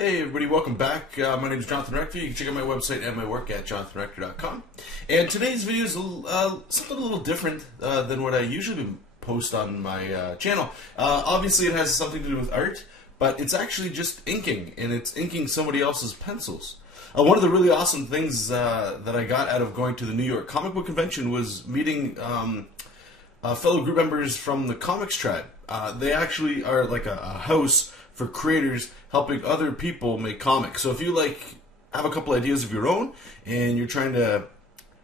Hey everybody, welcome back. My name is Jonathan Rector. You can check out my website and my work at jonathanrector.com. And today's video is something a little different than what I usually post on my channel. Obviously it has something to do with art, but it's actually just inking, and it's inking somebody else's pencils. One of the really awesome things that I got out of going to the New York Comic Book Convention was meeting fellow group members from the COMIXTRIBE. They actually are like a house for creators helping other people make comics. So if you have a couple ideas of your own and you're trying to,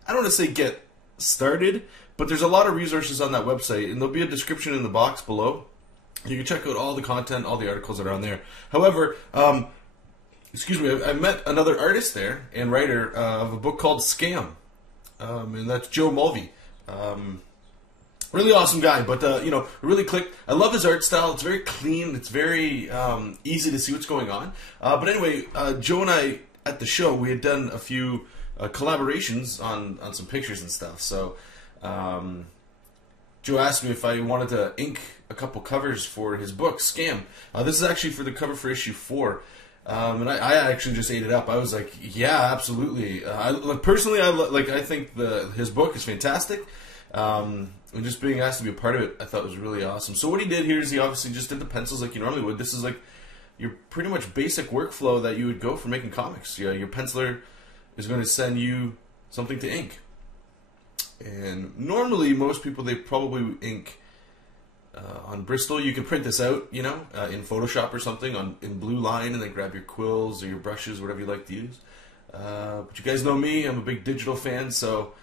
I don't want to say get started, but there's a lot of resources on that website, and there'll be a description in the box below. You can check out all the content, all the articles that are on there. However, excuse me, I met another artist there and writer of a book called Scam, and that's Joe Mulvey. Really awesome guy, but really clicked. I love his art style. It's very clean. It's very easy to see what's going on. But anyway, Joe and I at the show, we had done a few collaborations on some pictures and stuff. So Joe asked me if I wanted to ink a couple covers for his book Scam. This is actually for the cover for issue 4. And I actually just ate it up. I was like, yeah, absolutely. Personally, I think his book is fantastic. And just being asked to be a part of it, I thought was really awesome. So what he did here is he obviously just did the pencils like you normally would. This is like your pretty much basic workflow that you would go for making comics. Your penciler is going to send you something to ink. And normally, most people, they probably ink on Bristol. You can print this out, in Photoshop or something in blue line, and then grab your quills or your brushes, whatever you like to use. But you guys know me, I'm a big digital fan, so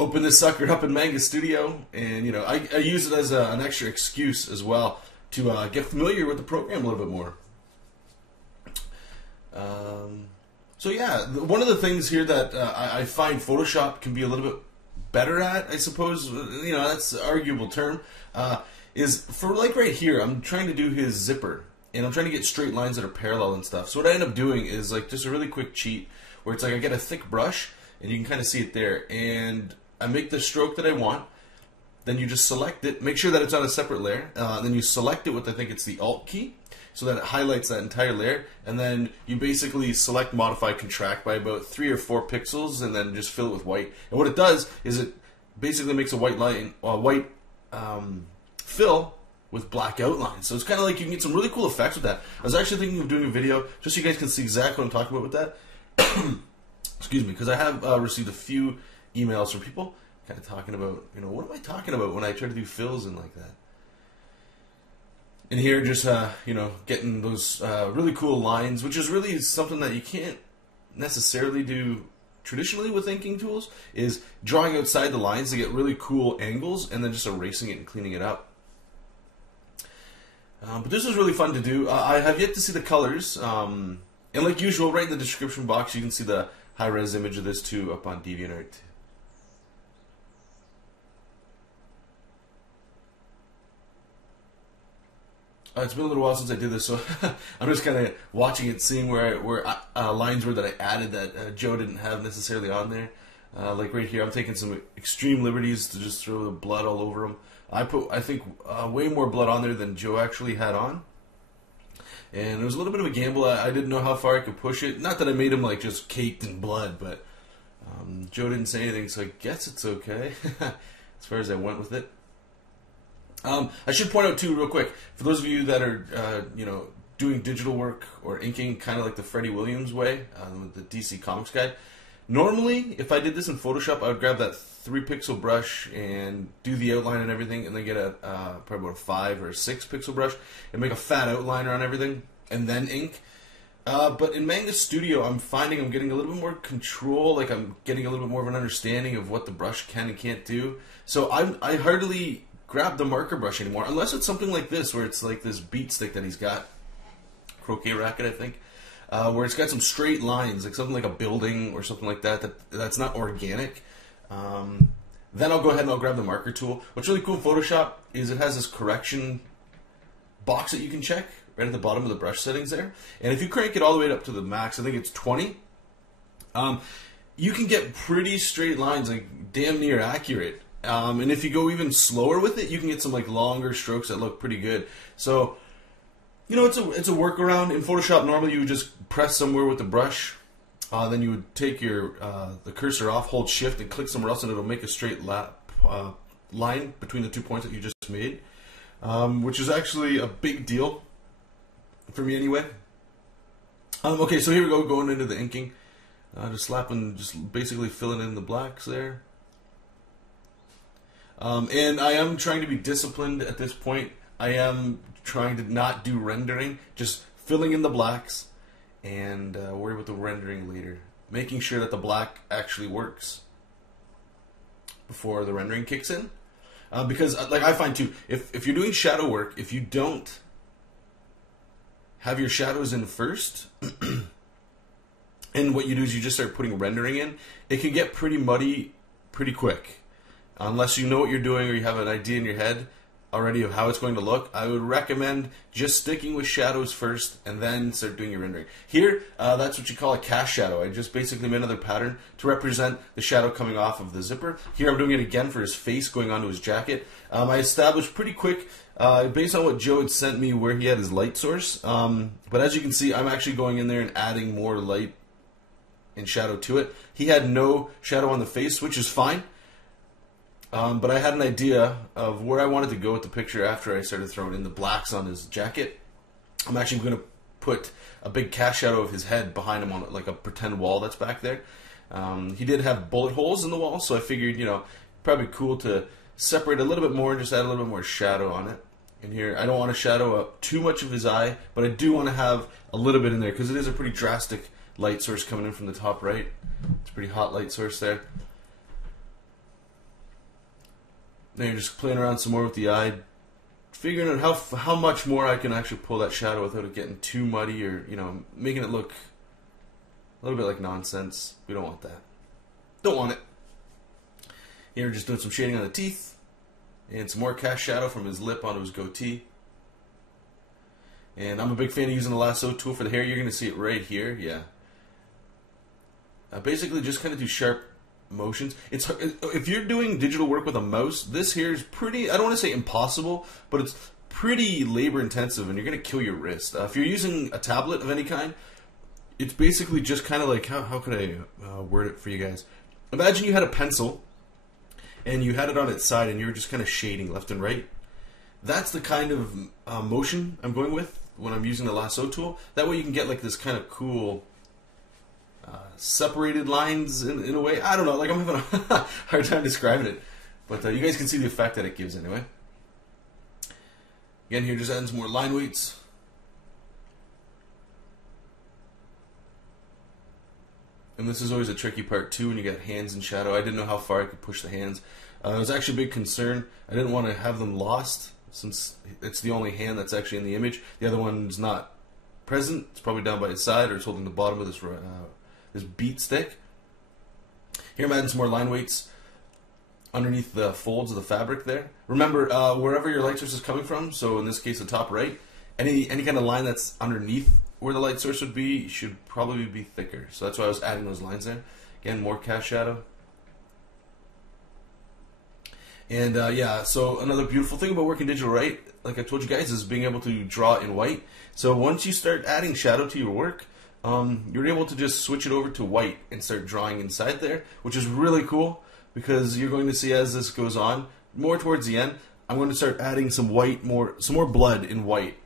open this sucker up in Manga Studio, and I use it as an extra excuse as well to get familiar with the program a little bit more. So yeah, one of the things here that I find Photoshop can be a little bit better at, I suppose, that's an arguable term, is for right here, I'm trying to do his zipper, and I'm trying to get straight lines that are parallel and stuff. So what I end up doing is just a really quick cheat, where it's I get a thick brush, and you can kind of see it there, and I make the stroke that I want, then you just select it, make sure that it's on a separate layer, then you select it with, I think it's the Alt key, so that it highlights that entire layer, and then you basically select Modify Contract by about 3 or 4 pixels, and then just fill it with white. And what it does is it basically makes a white fill with black outline. So it's kind of like you can get some really cool effects with that. I was actually thinking of doing a video just so you guys can see exactly what I'm talking about with that. Excuse me, because I have received a few emails from people kind of talking about, what am I talking about when I try to do fills and like that. And here just, getting those really cool lines, which is really something that you can't necessarily do traditionally with inking tools, is drawing outside the lines to get really cool angles and then just erasing it and cleaning it up. But this was really fun to do. I have yet to see the colors, and like usual, right in the description box, you can see the high-res image of this too up on DeviantArt. It's been a little while since I did this, so I'm just kind of watching it, seeing where lines were that I added that Joe didn't have necessarily on there. Like right here, I'm taking some extreme liberties to just throw the blood all over them. I put, I think, way more blood on there than Joe actually had on. And it was a little bit of a gamble. I didn't know how far I could push it. Not that I made him just caked in blood, but Joe didn't say anything, so I guess it's okay as far as I went with it. I should point out too, real quick, for those of you that are, doing digital work or inking kind of like the Freddie Williams way, with the DC Comics Guide. Normally, if I did this in Photoshop, I would grab that 3-pixel brush and do the outline and everything, and then get probably about a 5 or 6 pixel brush and make a fat outliner on everything, and then ink. But in Manga Studio, I'm finding I'm getting a little bit more control, I'm getting a little bit more of an understanding of what the brush can and can't do. So I hardly grab the marker brush anymore, unless it's something like this, where it's like this beat stick that he's got, croquet racket, I think, where it's got some straight lines, like something like a building or something like that's not organic. Then I'll go ahead and I'll grab the marker tool. What's really cool in Photoshop is it has this correction box that you can check right at the bottom of the brush settings there, and if you crank it all the way up to the max, I think it's 20, you can get pretty straight lines, like damn near accurate. And if you go even slower with it, you can get some longer strokes that look pretty good. So You know, it's a workaround. In Photoshop, normally you would just press somewhere with the brush. Then you would take your the cursor off, hold Shift, and click somewhere else, and it'll make a straight line between the 2 points that you just made, which is actually a big deal for me anyway. Okay, so here we go, going into the inking. Just slapping, just basically filling in the blacks there. And I am trying to be disciplined at this point. I am trying to not do rendering, just filling in the blacks, and worry about the rendering later. Making sure that the black actually works before the rendering kicks in. Because, like I find too, if you're doing shadow work, if you don't have your shadows in first, and what you do is you just start putting rendering in, it can get pretty muddy pretty quick. Unless you know what you're doing or you have an idea in your head already of how it's going to look, I would recommend just sticking with shadows first and then start doing your rendering. Here, that's what you call a cast shadow. I just basically made another pattern to represent the shadow coming off of the zipper. Here I'm doing it again for his face going onto his jacket. I established pretty quick, based on what Joe had sent me, where he had his light source. But as you can see, I'm actually going in there and adding more light and shadow to it. He had no shadow on the face, which is fine. But I had an idea of where I wanted to go with the picture after I started throwing in the blacks on his jacket. I'm actually going to put a big cast shadow of his head behind him on like a pretend wall that's back there. He did have bullet holes in the wall, so I figured, you know, probably cool to separate a little bit more and just add a little bit more shadow on it. And here, I don't want to shadow up too much of his eye, but I do want to have a little bit in there because it is a pretty drastic light source coming in from the top right. It's a pretty hot light source there. Now you're just playing around some more with the eye, figuring out how much more I can actually pull that shadow without it getting too muddy or, you know, making it look a little bit like nonsense. We don't want that. Don't want it. Here, just doing some shading on the teeth and some more cast shadow from his lip onto his goatee. And I'm a big fan of using the lasso tool for the hair. You're going to see it right here. Yeah. Basically, just kind of do sharp motions. It's if you're doing digital work with a mouse, this here is pretty, I don't want to say impossible, but it's pretty labor intensive and you're going to kill your wrist. If you're using a tablet of any kind, it's basically just kind of like, how could I word it for you guys? Imagine you had a pencil and you had it on its side and you were just kind of shading left and right. That's the kind of motion I'm going with when I'm using the lasso tool. That way you can get like this kind of cool separated lines in a way. I don't know, like I'm having a hard time describing it, but you guys can see the effect that it gives anyway. Again, here just adding some more line weights. And this is always a tricky part too when you got hands in shadow. I didn't know how far I could push the hands. It was actually a big concern. I didn't want to have them lost since it's the only hand that's actually in the image. The other one's not present. It's probably down by his side or it's holding the bottom of this beat stick. Here I'm adding some more line weights underneath the folds of the fabric there. Remember, wherever your light source is coming from, so in this case the top right, any kind of line that's underneath where the light source would be should probably be thicker. So that's why I was adding those lines there. Again, more cast shadow. And yeah, so another beautiful thing about working digital right, like I told you guys, is being able to draw in white. So once you start adding shadow to your work, you're able to just switch it over to white and start drawing inside there, which is really cool because you're going to see as this goes on, more towards the end, I'm going to start adding some white, some more blood in white.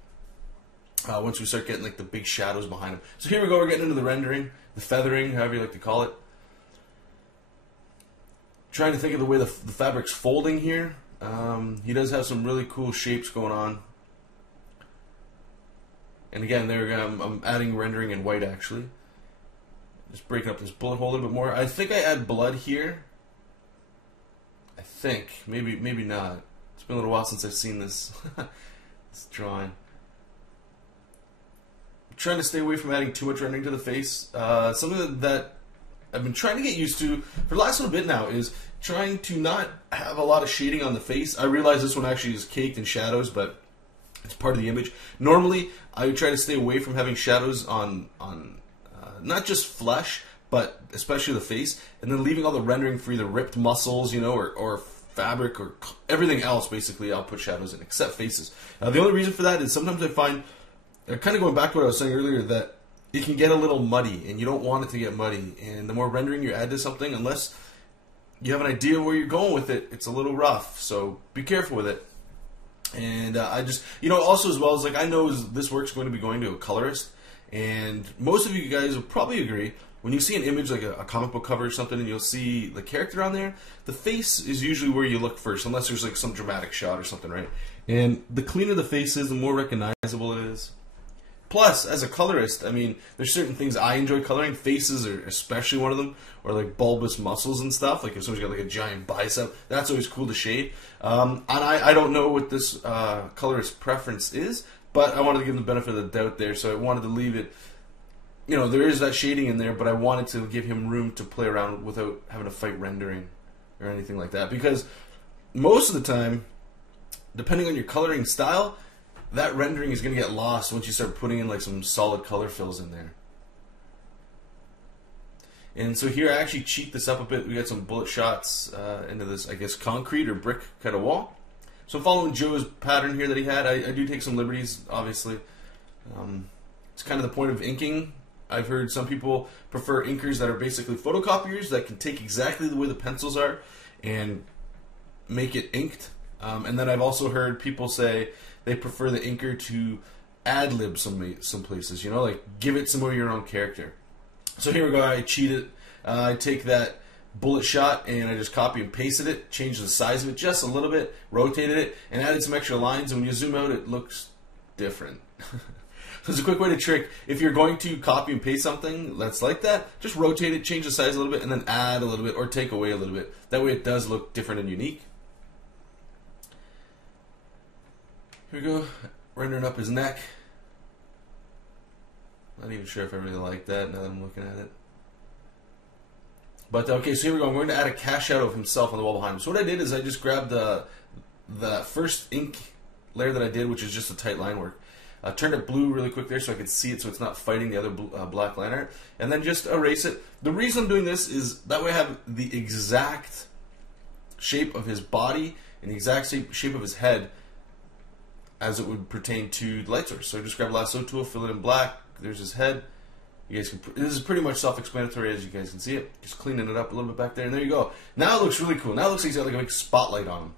Once we start getting like the big shadows behind him. So here we go, we're getting into the rendering, the feathering, however you like to call it. Trying to think of the way the fabric's folding here. He does have some really cool shapes going on. And again, there I'm adding rendering in white actually. Just breaking up this bullet hole a little bit more. I think I add blood here. I think. Maybe not. It's been a little while since I've seen this, this drawing. I'm trying to stay away from adding too much rendering to the face. Something that I've been trying to get used to for the last little bit now is trying to not have a lot of shading on the face. I realize this one actually is caked in shadows, but it's part of the image. Normally, I would try to stay away from having shadows on not just flesh, but especially the face, and then leaving all the rendering for either ripped muscles, you know, or fabric, or everything else. Basically, I'll put shadows in, except faces. The only reason for that is sometimes I find kind of going back to what I was saying earlier, that it can get a little muddy, and you don't want it to get muddy. And the more rendering you add to something, unless you have an idea where you're going with it, it's a little rough. So be careful with it. And I just, also as well as, like, I know this work's going to be going to a colorist, and most of you guys will probably agree, when you see an image like a comic book cover or something and you'll see the character on there, the face is usually where you look first, unless there's like some dramatic shot or something, right? And the cleaner the face is, the more recognizable it is. Plus, as a colorist, I mean, there's certain things I enjoy coloring. Faces are especially one of them, or like bulbous muscles and stuff. Like if someone's got like a giant bicep, that's always cool to shade. And I don't know what this colorist preference is, but I wanted to give them the benefit of the doubt there, so I wanted to leave it. There is that shading in there, but I wanted to give him room to play around without having to fight rendering or anything like that. Because most of the time, depending on your coloring style, that rendering is going to get lost once you start putting in like some solid color fills in there. And so here I actually cheat this up a bit. We got some bullet shots into this, I guess, concrete or brick kind of wall. So I'm following Joe's pattern here that he had. I do take some liberties, obviously. It's kind of the point of inking. I've heard some people prefer inkers that are basically photocopiers that can take exactly the way the pencils are and make it inked. And then I've also heard people say they prefer the inker to ad-lib some places, like give it some of your own character. So here we go, I cheat it. I take that bullet shot and I just copy and pasted it, changed the size of it just a little bit, rotated it, and added some extra lines, and when you zoom out it looks different. So it's a quick way to trick. If you're going to copy and paste something that's like that, just rotate it, change the size a little bit, and then add a little bit or take away a little bit. That way it does look different and unique. Here we go, rendering up his neck. Not even sure if I really like that now that I'm looking at it. But okay, so here we go. I'm going to add a cast shadow of himself on the wall behind him. So what I did is I just grabbed the first ink layer that I did, which is just a tight line work. Turned it blue really quick there so I could see it so it's not fighting the other black line art. And then just erase it. The reason I'm doing this is that way I have the exact shape of his body and the exact shape of his head as it would pertain to the light source. So just grab a lasso tool, fill it in black. There's his head. You guys can. This is pretty much self-explanatory, as you guys can see it. Just cleaning it up a little bit back there, and there you go. Now it looks really cool. Now it looks like he's got like a big spotlight on him.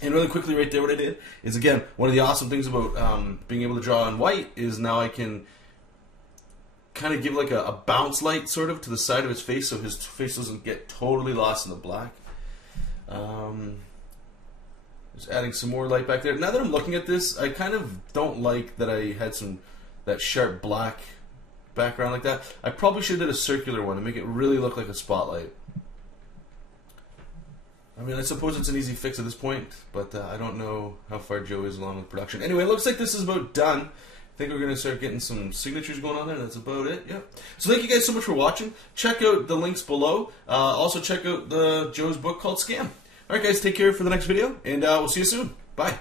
And really quickly, right there, what I did is, again, one of the awesome things about being able to draw on white is now I can kind of give like a bounce light sort of to the side of his face, so his face doesn't get totally lost in the black. Just adding some more light back there. Now that I'm looking at this, I kind of don't like that I had that sharp black background like that. I probably should have did a circular one to make it really look like a spotlight. I mean, I suppose it's an easy fix at this point, but I don't know how far Joe is along with production. Anyway, it looks like this is about done. I think we're going to start getting some signatures going on there. That's about it. Yep. So thank you guys so much for watching. Check out the links below. Also check out Joe's book called Scam. Alright guys, take care for the next video, and we'll see you soon. Bye.